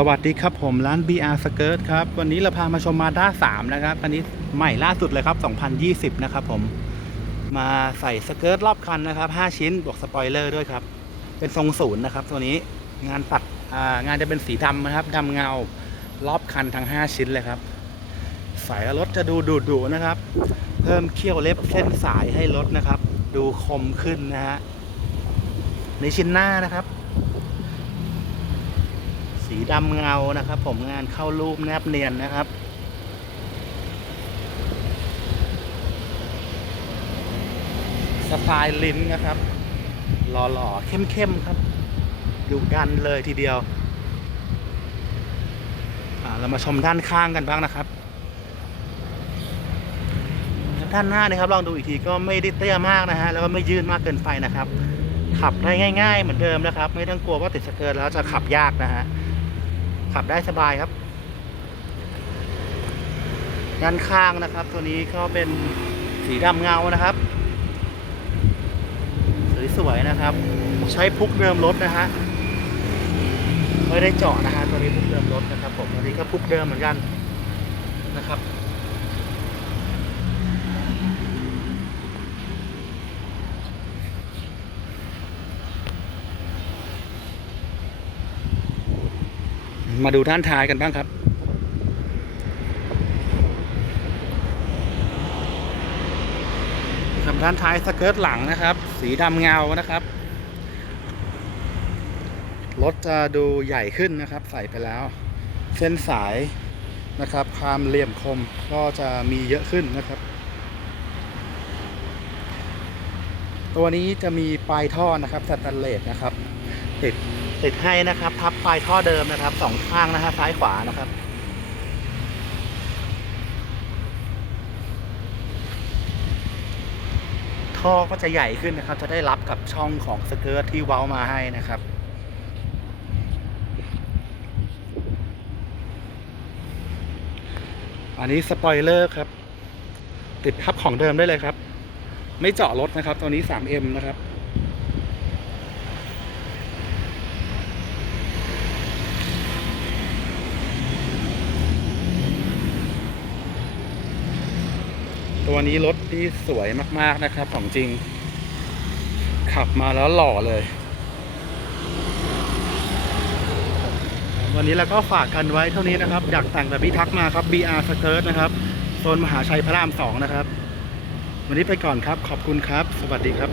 สวัสดีครับผมร้าน BR Skirt ครับ วันนี้เราพามาชมมาด้า3นะครับอันนี้ใหม่ล่าสุดเลยครับ 2020 นะครับผมมาใส่สเกิร์ตรอบคันนะครับ 5 ชิ้นบวกสปอยเลอร์ด้วยครับ เป็นทรงศูนย์นะครับ ตัวนี้งานปัดงานจะเป็นสีดำนะครับดำเงารอบคันทั้ง 5 ชิ้นเลยครับสายรถจะดูดุดุนะครับ เพิ่มเขี้ยวเล็บเส้นสายให้รถนะครับ ดูคมขึ้นนะฮะในชิ้นหน้านะครับ สีดำเงานะครับ ผมงานเข้ารูปแนบเนียนนะครับสไตล์ลิ้นนะครับ หล่อๆ เข้มๆ ครับดุดันเลยทีเดียว เรามาชมด้านข้างกันบ้างนะครับ ด้านหน้านะครับลองดูอีกทีก็ไม่ได้เตี้ยมากนะฮะ แล้วก็ไม่ยืดมากเกินไปนะครับ ขับได้ง่าย ๆ เหมือนเดิมนะครับ ไม่ต้องกลัวว่าติดสเกิร์ตแล้วจะขับยากนะฮะ ขับได้สบายครับ ด้านข้างนะครับ ตัวนี้ก็เป็นสีดำเงานะครับ สวยๆนะครับ ใช้พุกเดิมรถนะฮะไม่ได้เจาะนะฮะตัวนี้พุกเดิมรถนะครับผมตัวนี้ก็พุกเดิมเหมือนกันนะครับ มาดูด้านท้ายกันบ้างครับสำด้านท้ายสเกิร์ตหลังนะครับ สีดำเงานะครับ รถจะดูใหญ่ขึ้นนะครับ ใส่ไปแล้ว เส้นสายนะครับ ความเหลี่ยมคมก็จะมีเยอะขึ้นนะครับ ตัวนี้จะมีปลายท่อนะครับสแตนเลสนะครับ ติดติดให้นะครับ ทับปลายท่อเดิมนะครับสองข้างนะฮะซ้ายขวานะครับท่อก็จะใหญ่ขึ้นนะครับ จะได้รับกับช่องของสเกิร์ตที่เว้ามาให้นะครับ อันนี้สปอยเลอร์ครับ ติดทับของเดิมได้เลยครับ ไม่เจาะรถนะครับ ตัวนี้ 3M นะครับ ตัวนี้รถที่สวยมากๆนะครับ ของจริง ขับมาแล้วหล่อเลย วันนี้เราก็ฝากกันไว้เท่านี้นะครับ อยากแต่งแบบพี่ทักมาครับ BR Skirt นะครับโซนมหาชัยพระรามสองนะครับ วันนี้ไปก่อนครับ ขอบคุณครับ สวัสดีครับ